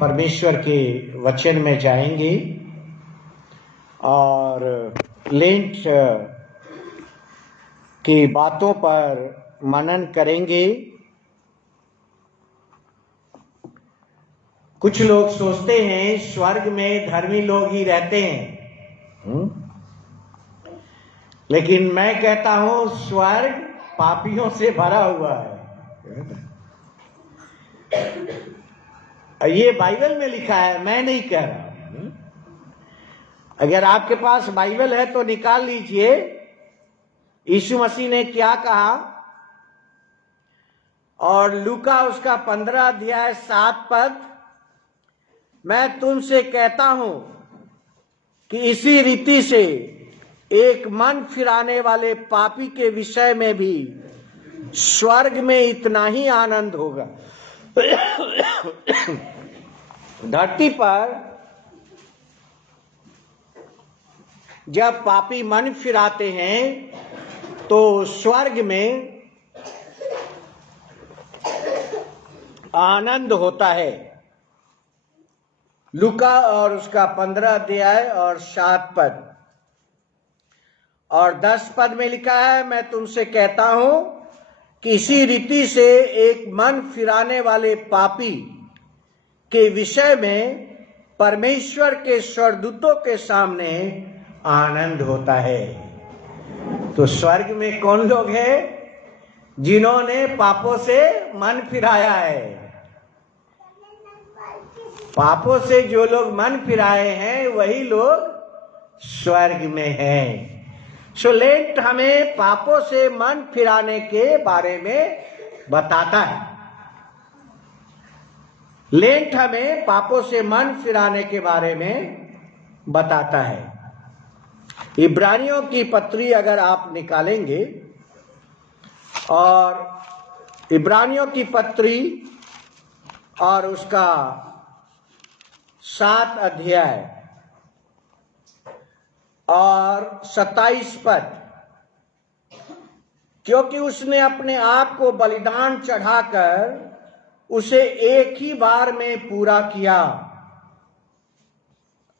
परमेश्वर के वचन में जाएंगे और लेंट की बातों पर मनन करेंगे। कुछ लोग सोचते हैं स्वर्ग में धर्मी लोग ही रहते हैं, लेकिन मैं कहता हूं स्वर्ग पापियों से भरा हुआ है। ये बाइबल में लिखा है, मैं नहीं कह रहा। अगर आपके पास बाइबल है तो निकाल लीजिए। यीशु मसीह ने क्या कहा, और लूका उसका 15 अध्याय 7 पद, मैं तुमसे कहता हूं कि इसी रीति से एक मन फिराने वाले पापी के विषय में भी स्वर्ग में इतना ही आनंद होगा। धरती पर जब पापी मन फिराते हैं तो स्वर्ग में आनंद होता है। लूका और उसका 15 अध्याय और 7 पद और 10 पद में लिखा है, मैं तुमसे कहता हूं कि इसी रीति से एक मन फिराने वाले पापी के विषय में परमेश्वर के स्वर्गदूतों के सामने आनंद होता है। तो स्वर्ग में कौन लोग हैं? जिन्होंने पापों से मन फिराया है। पापों से जो लोग मन फिराए हैं वही लोग स्वर्ग में हैं। सो लेंट हमें पापों से मन फिराने के बारे में बताता है। लेंट हमें पापों से मन फिराने के बारे में बताता है। इब्रानियों की पत्री अगर आप निकालेंगे और इब्रानियों की पत्री और उसका 7 अध्याय और 27 पद, क्योंकि उसने अपने आप को बलिदान चढ़ाकर उसे एक ही बार में पूरा किया।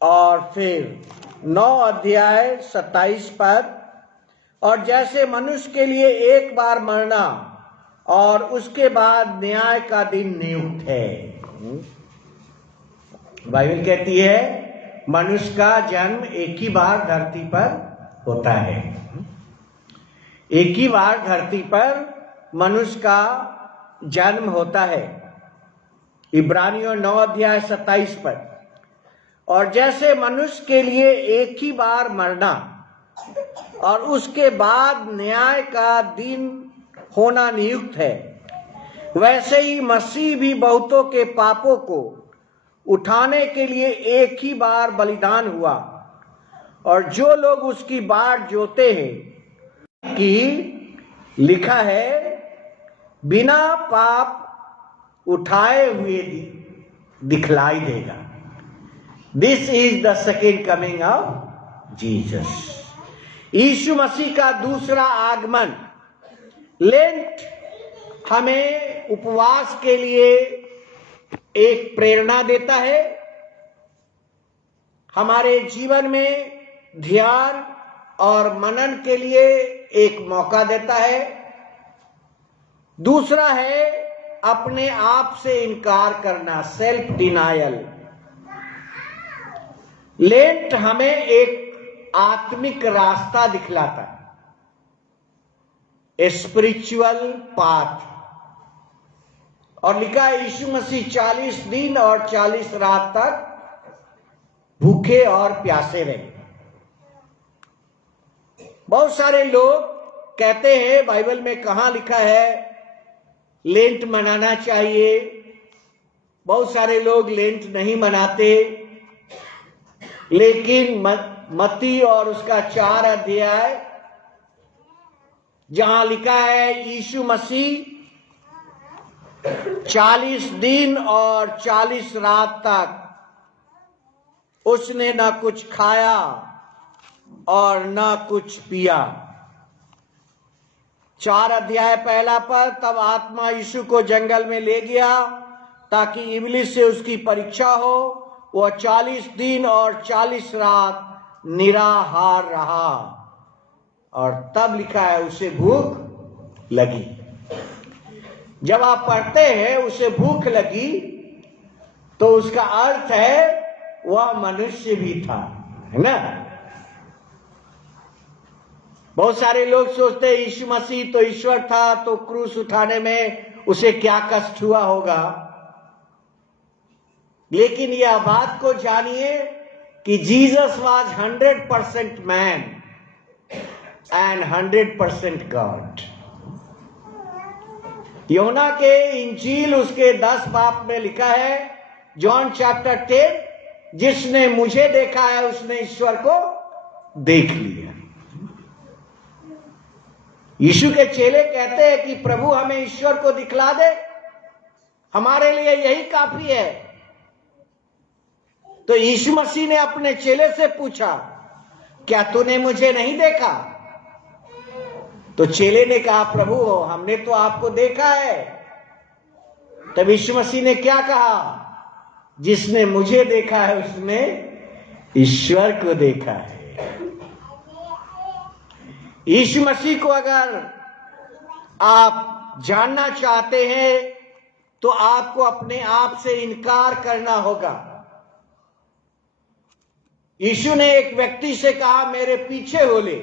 और फिर 9 अध्याय 27 पद, और जैसे मनुष्य के लिए एक बार मरना और उसके बाद न्याय का दिन नियुक्त है। बाइबल कहती है मनुष्य का जन्म एक ही बार धरती पर होता है। एक ही बार धरती पर मनुष्य का जन्म होता है। इब्रानियों 9 अध्याय 27 पद, और जैसे मनुष्य के लिए एक ही बार मरना और उसके बाद न्याय का दिन होना नियुक्त है, वैसे ही मसीह भी बहुतों के पापों को उठाने के लिए एक ही बार बलिदान हुआ, और जो लोग उसकी बाट जोते हैं कि लिखा है बिना पाप उठाए हुए दिखलाई देगा। This is the second coming of Jesus. यीशु मसीह का दूसरा आगमन। लेंट हमें उपवास के लिए एक प्रेरणा देता है, हमारे जीवन में ध्यान और मनन के लिए एक मौका देता है। दूसरा है अपने आप से इनकार करना, सेल्फ डिनायल। लेंट हमें एक आत्मिक रास्ता दिखलाता है, ए स्पिरिचुअल पाथ। और लिखा है यीशु मसीह 40 दिन और 40 रात तक भूखे और प्यासे रहे। बहुत सारे लोग कहते हैं बाइबल में कहां लिखा है लेंट मनाना चाहिए। बहुत सारे लोग लेंट नहीं मनाते, लेकिन मत्ती और उसका 4 अध्याय जहां लिखा है यीशु मसीह 40 दिन और 40 रात तक उसने ना कुछ खाया और ना कुछ पिया। 4 अध्याय पहला पर, तब आत्मा यीशु को जंगल में ले गया ताकि इब्लिस से उसकी परीक्षा हो। वह 40 दिन और 40 रात निराहार रहा और तब लिखा है उसे भूख लगी। जब आप पढ़ते हैं उसे भूख लगी तो उसका अर्थ है वह मनुष्य भी था, है ना। बहुत सारे लोग सोचते हैं यीशु मसीह तो ईश्वर था तो क्रूस उठाने में उसे क्या कष्ट हुआ होगा। लेकिन यह बात को जानिए कि Jesus was 100% man and 100% God. यूहन्ना के इंजील उसके 10 बाब में लिखा है, जॉन चैप्टर 10, जिसने मुझे देखा है उसने ईश्वर को देख लिया। यीशु के चेले कहते हैं कि प्रभु हमें ईश्वर को दिखला दे, हमारे लिए यही काफी है। तो यीशु मसीह ने अपने चेले से पूछा, क्या तूने मुझे नहीं देखा? तो चेले ने कहा, प्रभु हमने तो आपको देखा है। तब यीशु मसीह ने क्या कहा? जिसने मुझे देखा है उसने ईश्वर को देखा है। यीशु मसीह को अगर आप जानना चाहते हैं तो आपको अपने आप से इनकार करना होगा। यीशु ने एक व्यक्ति से कहा, मेरे पीछे हो ले,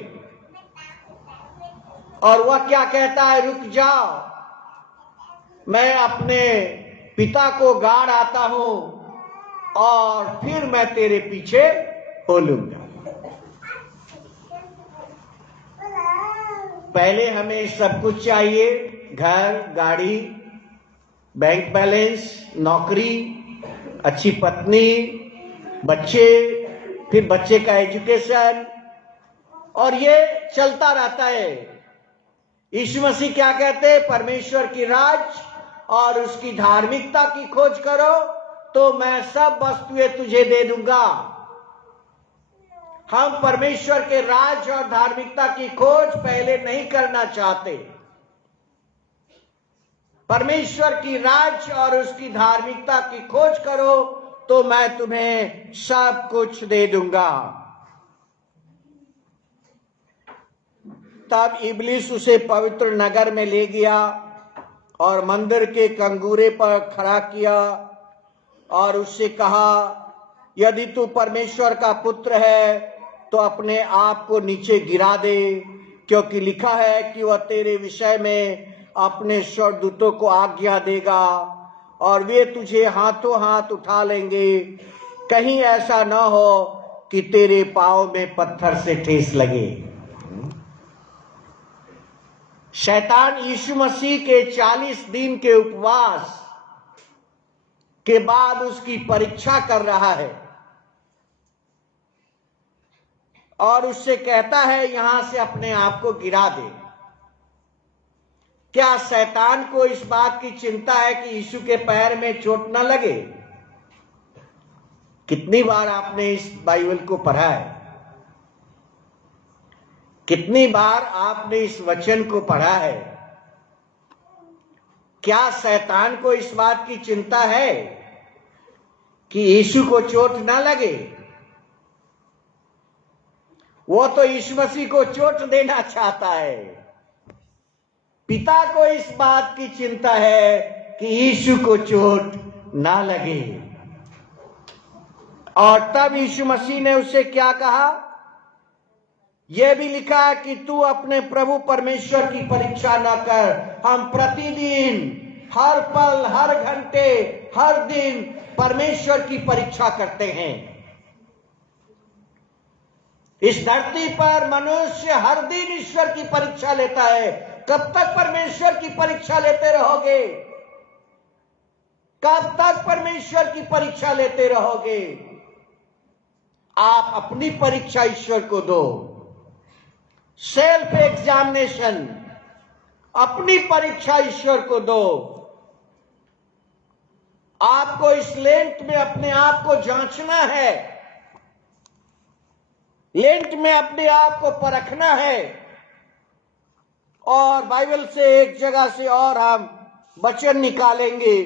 और वह क्या कहता है? रुक जाओ, मैं अपने पिता को गाड़ आता हूं और फिर मैं तेरे पीछे हो लूंगा। पहले हमें सब कुछ चाहिए, घर, गाड़ी, बैंक बैलेंस, नौकरी, अच्छी पत्नी, बच्चे, फिर बच्चे का एजुकेशन, और ये चलता रहता है। यीशु मसीह क्या कहते हैं? परमेश्वर की राज और उसकी धार्मिकता की खोज करो तो मैं सब वस्तुएं तुझे दे दूंगा। हम परमेश्वर के राज और धार्मिकता की खोज पहले नहीं करना चाहते। परमेश्वर की राज और उसकी धार्मिकता की खोज करो तो मैं तुम्हें सब कुछ दे दूंगा। तब इब्लिस उसे पवित्र नगर में ले गया और मंदिर के कंगूरे पर खड़ा किया और उससे कहा, यदि तू परमेश्वर का पुत्र है तो अपने आप को नीचे गिरा दे, क्योंकि लिखा है कि वह तेरे विषय में अपने स्वर्गदूतों को आज्ञा देगा और वे तुझे हाथों हाथ उठा लेंगे, कहीं ऐसा न हो कि तेरे पांव में पत्थर से ठेस लगे। शैतान यीशु मसीह के 40 दिन के उपवास के बाद उसकी परीक्षा कर रहा है और उससे कहता है यहां से अपने आप को गिरा दे। क्या शैतान को इस बात की चिंता है कि यीशु के पैर में चोट न लगे? कितनी बार आपने इस बाइबल को पढ़ा है? कितनी बार आपने इस वचन को पढ़ा है? क्या शैतान को इस बात की चिंता है कि यीशु को चोट ना लगे? वो तो यीशु मसीह को चोट देना चाहता है। पिता को इस बात की चिंता है कि यीशु को चोट ना लगे। और तब यीशु मसीह ने उससे क्या कहा? यह भी लिखा है कि तू अपने प्रभु परमेश्वर की परीक्षा न कर। हम प्रतिदिन, हर पल, हर घंटे, हर दिन परमेश्वर की परीक्षा करते हैं। इस धरती पर मनुष्य हर दिन ईश्वर की परीक्षा लेता है। कब तक परमेश्वर की परीक्षा लेते रहोगे? कब तक परमेश्वर की परीक्षा लेते रहोगे? आप अपनी परीक्षा ईश्वर को दो। सेल्फ एग्जामिनेशन, अपनी परीक्षा ईश्वर को दो। आपको इस लेंट में अपने आप को जांचना है, लेंट में अपने आप को परखना है। और बाइबल से एक जगह से और हम वचन निकालेंगे।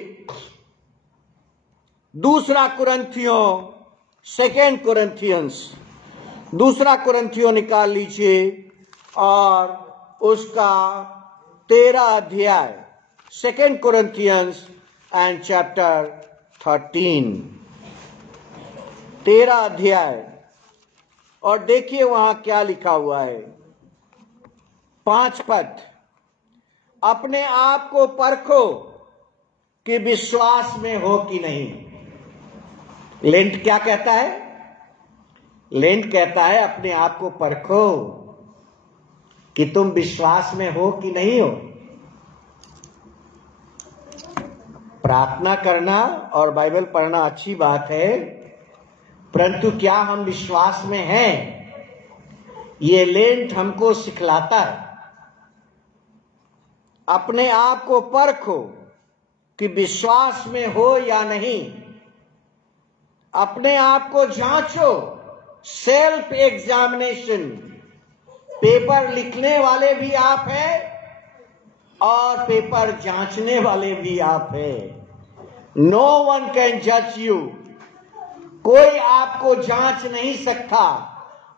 दूसरा कुरिन्थियों, 2 कुरिन्थियंस, दूसरा कुरिन्थियों निकाल लीजिए और उसका 13 अध्याय, 2 कुरिन्थियंस एंड चैप्टर 13, 13 अध्याय। और देखिए वहां क्या लिखा हुआ है, 5 पद। अपने आप को परखो कि विश्वास में हो कि नहीं। लेंट क्या कहता है? लेंट कहता है अपने आप को परखो कि तुम विश्वास में हो कि नहीं हो। प्रार्थना करना और बाइबल पढ़ना अच्छी बात है, परंतु क्या हम विश्वास में हैं? ये लेंट हमको सिखलाता है। अपने आप को परखो कि विश्वास में हो या नहीं। अपने आप को जांचो, सेल्फ एग्जामिनेशन। पेपर लिखने वाले भी आप हैं और पेपर जांचने वाले भी आप हैं। नो वन कैन जज यू। कोई आपको जांच नहीं सकता,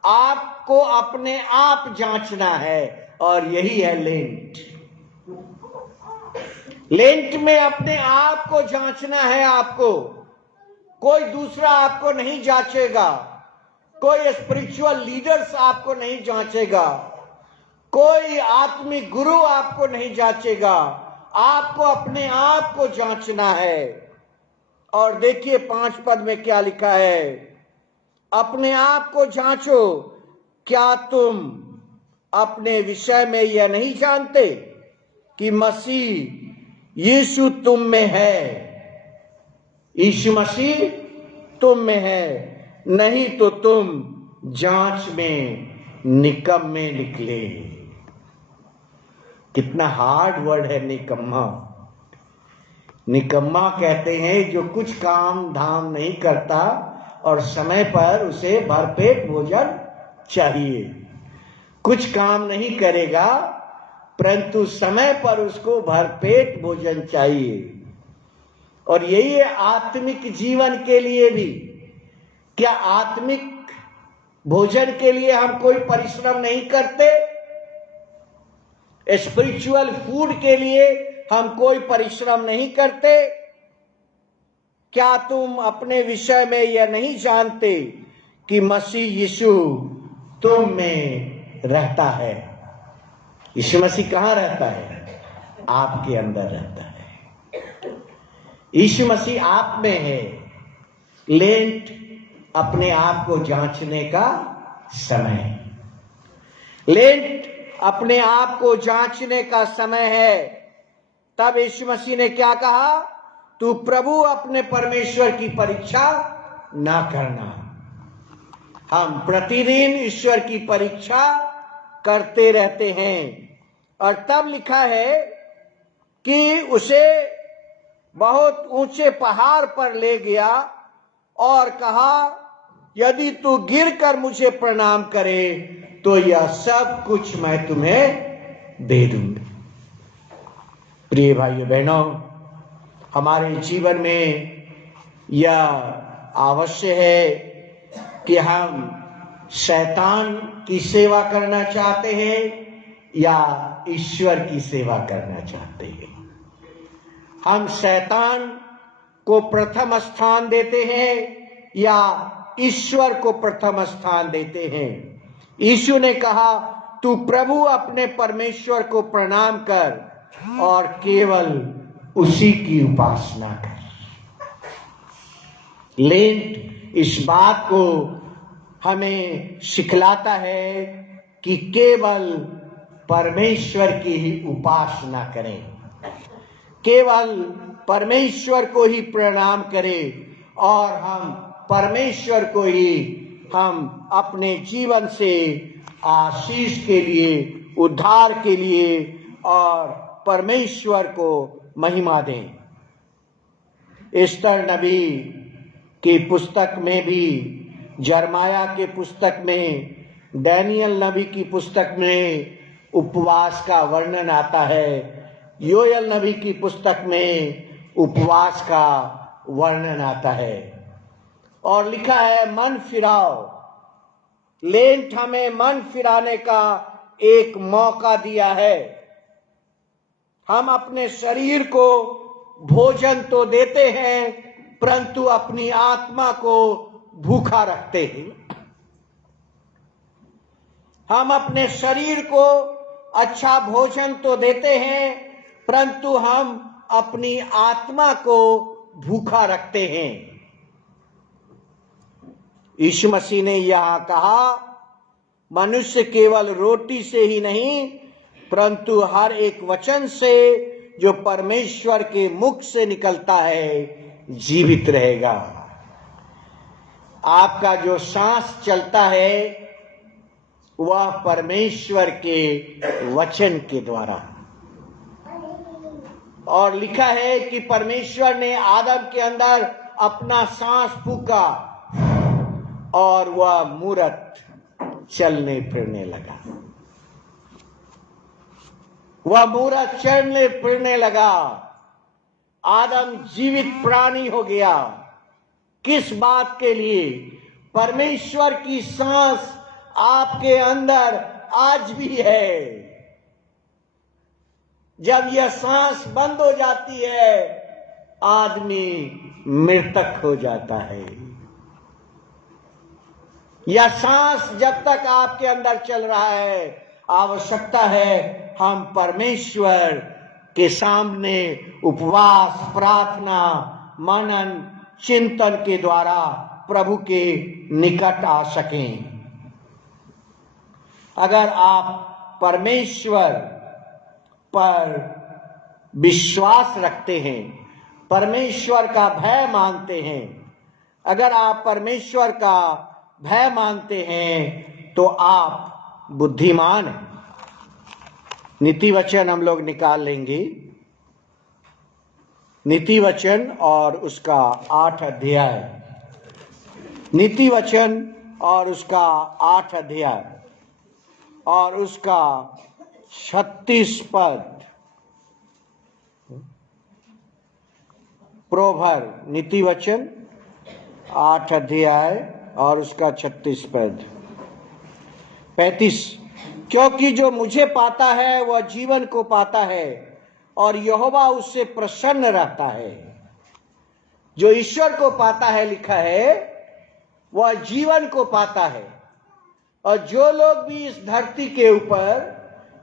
आपको अपने आप जांचना है, और यही है लेंट। लेंट में अपने आप को जांचना है आपको। कोई दूसरा आपको नहीं जांचेगा, कोई स्पिरिचुअल लीडर्स आपको नहीं जांचेगा, कोई आत्मिक गुरु आपको नहीं जांचेगा। आपको अपने आप को जांचना है। और देखिए 5 पद में क्या लिखा है, अपने आप को जांचो, क्या तुम अपने विषय में यह नहीं जानते कि मसीह यीशु तुम में है। यीशु मसीह तुम में है, नहीं तो तुम जांच में निकम्मे निकले। कितना हार्ड वर्ड है निकम्मा। निकम्मा कहते हैं जो कुछ काम धाम नहीं करता और समय पर उसे भरपेट भोजन चाहिए। कुछ काम नहीं करेगा परंतु समय पर उसको भरपेट भोजन चाहिए। और यही है आत्मिक जीवन के लिए भी। क्या आत्मिक भोजन के लिए हम कोई परिश्रम नहीं करते? स्पिरिचुअल फूड के लिए हम कोई परिश्रम नहीं करते? क्या तुम अपने विषय में यह नहीं जानते कि मसीह यीशु तुम में रहता है? यीशु मसीह कहाँ रहता है? आपके अंदर रहता है। यीशु मसीह आप में है। लेंट अपने आप को जांचने का समय। लेंट अपने आप को जांचने का समय है। तब यीशु मसीह ने क्या कहा? तू प्रभु अपने परमेश्वर की परीक्षा ना करना। हम प्रतिदिन ईश्वर की परीक्षा करते रहते हैं। और तब लिखा है कि उसे बहुत ऊंचे पहाड़ पर ले गया और कहा, यदि तू गिरकर मुझे प्रणाम करे तो यह सब कुछ मैं तुम्हें दे दूंगा। प्रिय भाइयों बहनों, हमारे जीवन में यह आवश्यक है कि हम शैतान की सेवा करना चाहते हैं या ईश्वर की सेवा करना चाहते हैं। हम शैतान को प्रथम स्थान देते हैं या ईश्वर को प्रथम स्थान देते हैं। यीशु ने कहा, तू प्रभु अपने परमेश्वर को प्रणाम कर और केवल उसी की उपासना कर। लेंट इस बात को हमें सिखलाता है कि केवल परमेश्वर की ही उपासना करें, केवल परमेश्वर को ही प्रणाम करें और हम परमेश्वर को ही हम अपने जीवन से आशीष के लिए, उद्धार के लिए और परमेश्वर को महिमा दें। एस्तर नबी की पुस्तक में भी, जरमाया के पुस्तक में, डैनियल नबी की पुस्तक में उपवास का वर्णन आता है। योएल नबी की पुस्तक में उपवास का वर्णन आता है और लिखा है मन फिराओ। लेंट हमें मन फिराने का एक मौका दिया है। हम अपने शरीर को भोजन तो देते हैं परंतु अपनी आत्मा को भूखा रखते हैं। हम अपने शरीर को अच्छा भोजन तो देते हैं परंतु हम अपनी आत्मा को भूखा रखते हैं। यीशु मसीह ने यह कहा, मनुष्य केवल रोटी से ही नहीं परंतु हर एक वचन से जो परमेश्वर के मुख से निकलता है जीवित रहेगा। आपका जो सांस चलता है वह परमेश्वर के वचन के द्वारा। और लिखा है कि परमेश्वर ने आदम के अंदर अपना सांस फूंका और वह मूरत चलने फिरने लगा। वह मूरत चलने फिरने लगा। आदम जीवित प्राणी हो गया। किस बात के लिए? परमेश्वर की सांस आपके अंदर आज भी है। जब यह सांस बंद हो जाती है आदमी मृतक हो जाता है। यह सांस जब तक आपके अंदर चल रहा है, आवश्यकता है हम परमेश्वर के सामने उपवास, प्रार्थना, मनन, चिंतन के द्वारा प्रभु के निकट आ सकें। अगर आप परमेश्वर पर विश्वास रखते हैं, परमेश्वर का भय मानते हैं, अगर आप परमेश्वर का भय मानते हैं तो आप बुद्धिमान हैं। नीति वचन हम लोग निकाल लेंगे। नीति वचन और उसका 8 अध्याय। नीति वचन और उसका 8 अध्याय और उसका 36 पद। प्रोवर्ब, नीति वचन 8 अध्याय और उसका 36 पद। 35, क्योंकि जो मुझे पाता है वह जीवन को पाता है और यहोवा उससे प्रसन्न रहता है। जो ईश्वर को पाता है, लिखा है, वह जीवन को पाता है। और जो लोग भी इस धरती के ऊपर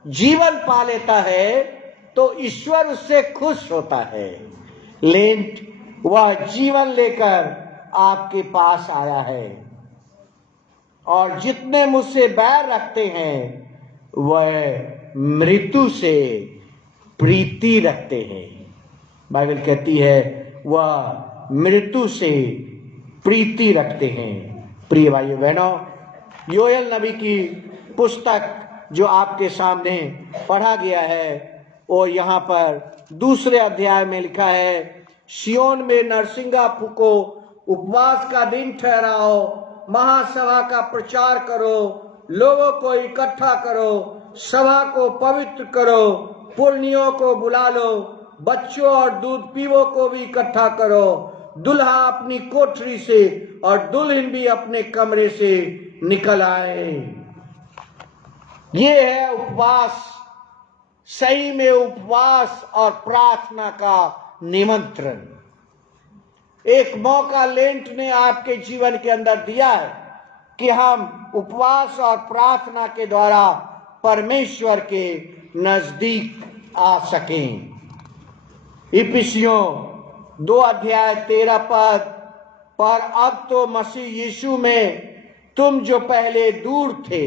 जीवन पा लेता है तो ईश्वर उससे खुश होता है। लेंट वह जीवन लेकर आपके पास आया है। और जितने मुझसे बैर रखते हैं वह मृत्यु से प्रीति रखते हैं। बाइबल कहती है वह मृत्यु से प्रीति रखते हैं। प्रिय भाइयों बहनों, योएल नबी की पुस्तक जो आपके सामने पढ़ा गया है वो यहाँ पर 2 अध्याय में लिखा है, सिय्योन में नरसिंगा फूको, उपवास का दिन ठहराओ, महासभा का प्रचार करो, लोगों को इकट्ठा करो, सभा को पवित्र करो, पुरनियों को बुला लो, बच्चों और दूध पीवों को भी इकट्ठा करो। दुल्हा अपनी कोठरी से और दुल्हन भी अपने कमरे से निकल आए। ये है उपवास, सही में उपवास और प्रार्थना का निमंत्रण। एक मौका लेंट ने आपके जीवन के अंदर दिया है कि हम उपवास और प्रार्थना के द्वारा परमेश्वर के नजदीक आ सकें। इफिसियों 2 अध्याय 13 पद, पर अब तो मसीह यीशु में तुम जो पहले दूर थे।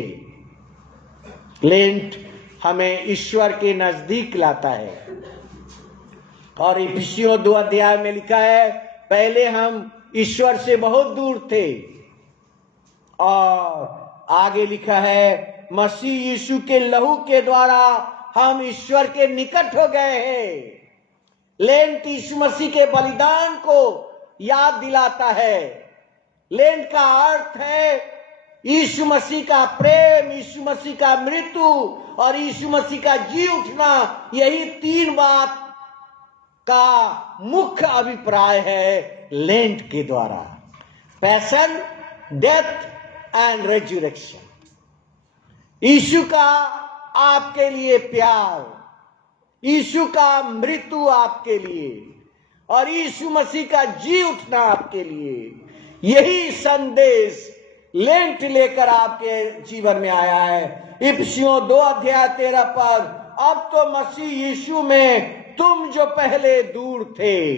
लेंट हमें ईश्वर के नजदीक लाता है। और इफिसियों 2 अध्याय में लिखा है, पहले हम ईश्वर से बहुत दूर थे। और आगे लिखा है, मसीह यीशु के लहू के द्वारा हम ईश्वर के निकट हो गए हैं। लेंट यीशु मसीह के बलिदान को याद दिलाता है। लेंट का अर्थ है यीशु मसीह का प्रेम, यीशु मसीह का मृत्यु और यीशु मसीह का जी उठना। यही 3 बात का मुख्य अभिप्राय है लेंट के द्वारा। Passion, death and resurrection. यीशु का आपके लिए प्यार, यीशु का मृत्यु आपके लिए और यीशु मसीह का जी उठना आपके लिए, यही संदेश लेंट लेकर आपके जीवन में आया है। इफिसियों 2:13 अब तो मसीह यीशु में तुम जो पहले दूर थे।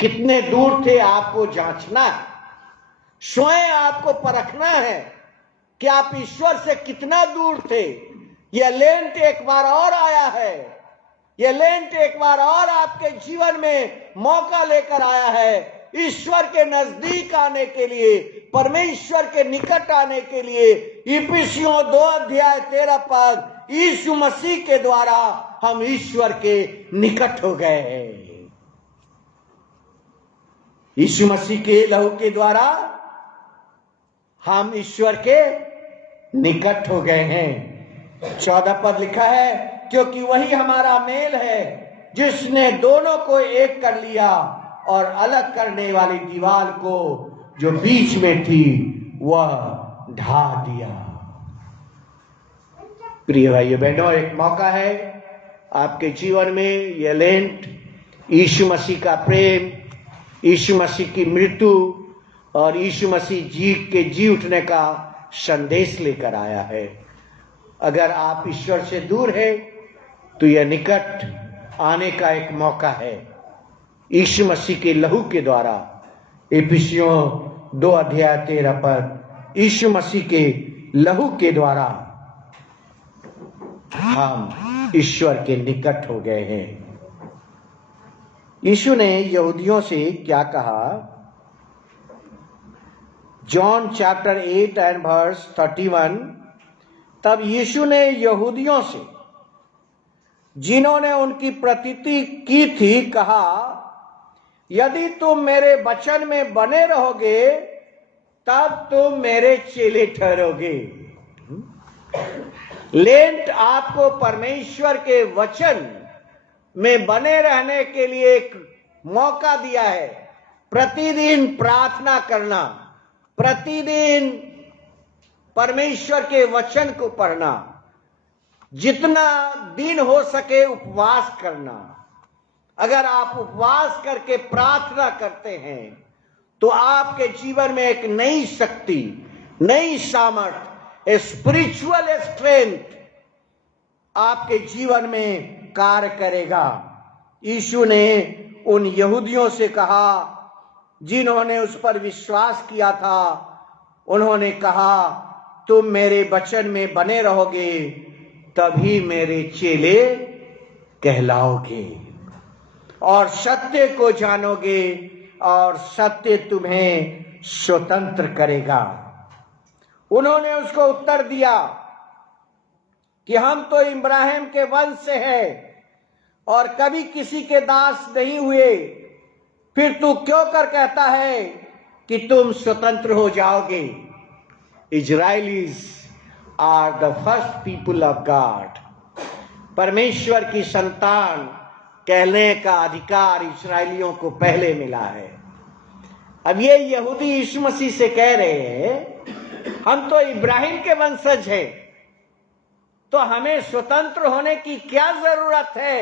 कितने दूर थे आपको जांचना है, स्वयं आपको परखना है कि आप ईश्वर से कितना दूर थे। यह लेंट एक बार और आया है, यह लेंट एक बार और आपके जीवन में मौका लेकर आया है ईश्वर के नजदीक आने के लिए, परमेश्वर के निकट आने के लिए। इफिसियों 2:13 यीशु मसीह के द्वारा हम ईश्वर के निकट हो गए हैं। यीशु मसीह के लहू के द्वारा हम ईश्वर के निकट हो गए हैं। 14 लिखा है, क्योंकि वही हमारा मेल है जिसने दोनों को एक कर लिया और अलग करने वाली दीवार को जो बीच में थी वह ढा दिया। प्रिय भाइयों बहनों, एक मौका है आपके जीवन में, यह लेंट यीशु मसीह का प्रेम, यीशु मसीह की मृत्यु और यीशु मसीह जी उठने का संदेश लेकर आया है। अगर आप ईश्वर से दूर है तो यह निकट आने का एक मौका है यीशु मसीह के लहू के द्वारा। इफिसियों 2:13 यीशु मसीह के लहू के द्वारा हम ईश्वर के निकट हो गए हैं। यीशु ने यहूदियों से क्या कहा? John chapter 8 and verse 31। तब यीशु ने यहूदियों से जिन्होंने उनकी प्रतीति की थी कहा, यदि तुम मेरे वचन में बने रहोगे तब तुम मेरे चेले ठहरोगे। लेंट आपको परमेश्वर के वचन में बने रहने के लिए एक मौका दिया है। प्रतिदिन प्रार्थना करना, प्रतिदिन परमेश्वर के वचन को पढ़ना, जितना दिन हो सके उपवास करना। अगर आप उपवास करके प्रार्थना करते हैं तो आपके जीवन में एक नई शक्ति, नई सामर्थ्य, स्पिरिचुअल स्ट्रेंथ आपके जीवन में कार्य करेगा। यीशु ने उन यहूदियों से कहा जिन्होंने उस पर विश्वास किया था, उन्होंने कहा तुम मेरे वचन में बने रहोगे तभी मेरे चेले कहलाओगे और सत्य को जानोगे और सत्य तुम्हें स्वतंत्र करेगा। उन्होंने उसको उत्तर दिया कि हम तो इब्राहिम के वंश से हैं और कभी किसी के दास नहीं हुए, फिर तू क्यों कर कहता है कि तुम स्वतंत्र हो जाओगे? Israelites are the first people of God. परमेश्वर की संतान कहने का अधिकार इस्राएलियों को पहले मिला है। अब ये यहूदी यीशु मसीह से कह रहे हैं हम तो इब्राहिम के वंशज हैं, तो हमें स्वतंत्र होने की क्या जरूरत है?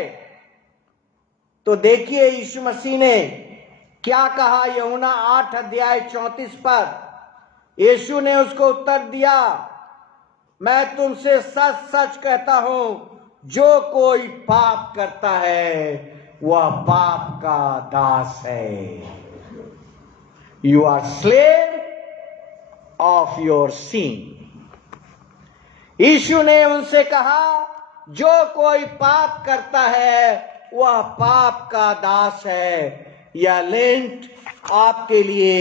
तो देखिए यीशु मसीह ने क्या कहा। यूहन्ना 8:34 यीशु ने उसको उत्तर दिया, मैं तुमसे सच सच कहता हूं, जो कोई पाप करता है वह पाप का दास है। You are slave of your sin. यीशु ने उनसे कहा जो कोई पाप करता है वह पाप का दास है। यह लेंट आपके लिए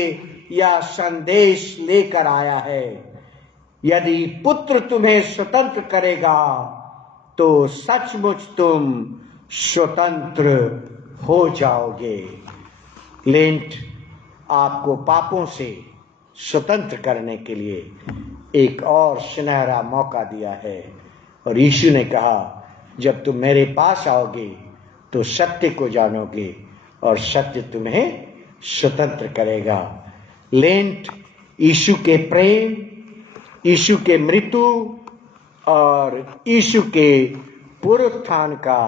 यह संदेश लेकर आया है। यदि पुत्र तुम्हें स्वतंत्र करेगा तो सचमुच तुम स्वतंत्र हो जाओगे। लेंट आपको पापों से स्वतंत्र करने के लिए एक और सुनहरा मौका दिया है। और यीशु ने कहा जब तुम मेरे पास आओगे तो सत्य को जानोगे और सत्य तुम्हें स्वतंत्र करेगा। लेंट यीशु के प्रेम, यीशु के मृत्यु और यीशु के पुनरुत्थान का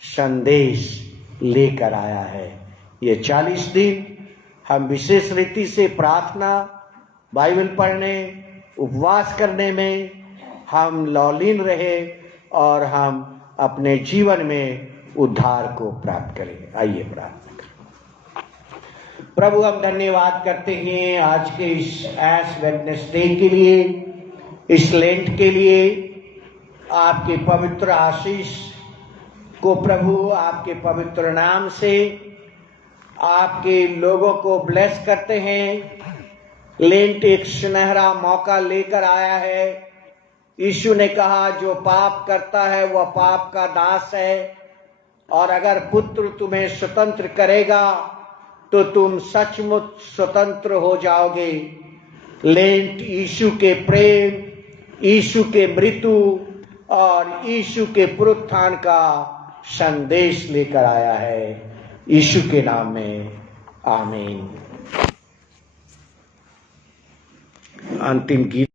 संदेश लेकर आया है। ये 40 दिन हम विशेष रीति से प्रार्थना, बाइबल पढ़ने, उपवास करने में हम लौलीन रहे और हम अपने जीवन में उद्धार को प्राप्त करें। आइए प्रार्थना करें। प्रभु, हम धन्यवाद करते हैं आज के इस ऐश वेडनेसडे के लिए, इस लेंट के लिए। आपके पवित्र आशीष को प्रभु आपके पवित्र नाम से आपके लोगों को ब्लेस करते हैं। लेंट एक सुनहरा मौका लेकर आया है। यीशु ने कहा, जो पाप करता है वह पाप का दास है, और अगर पुत्र तुम्हें स्वतंत्र करेगा तो तुम सचमुच स्वतंत्र हो जाओगे। लेंट यीशु के प्रेम, यीशु के मृत्यु और यीशु के पुनरुत्थान का संदेश लेकर आया है। यीशु के नाम में आमीन। अंतिम गीत।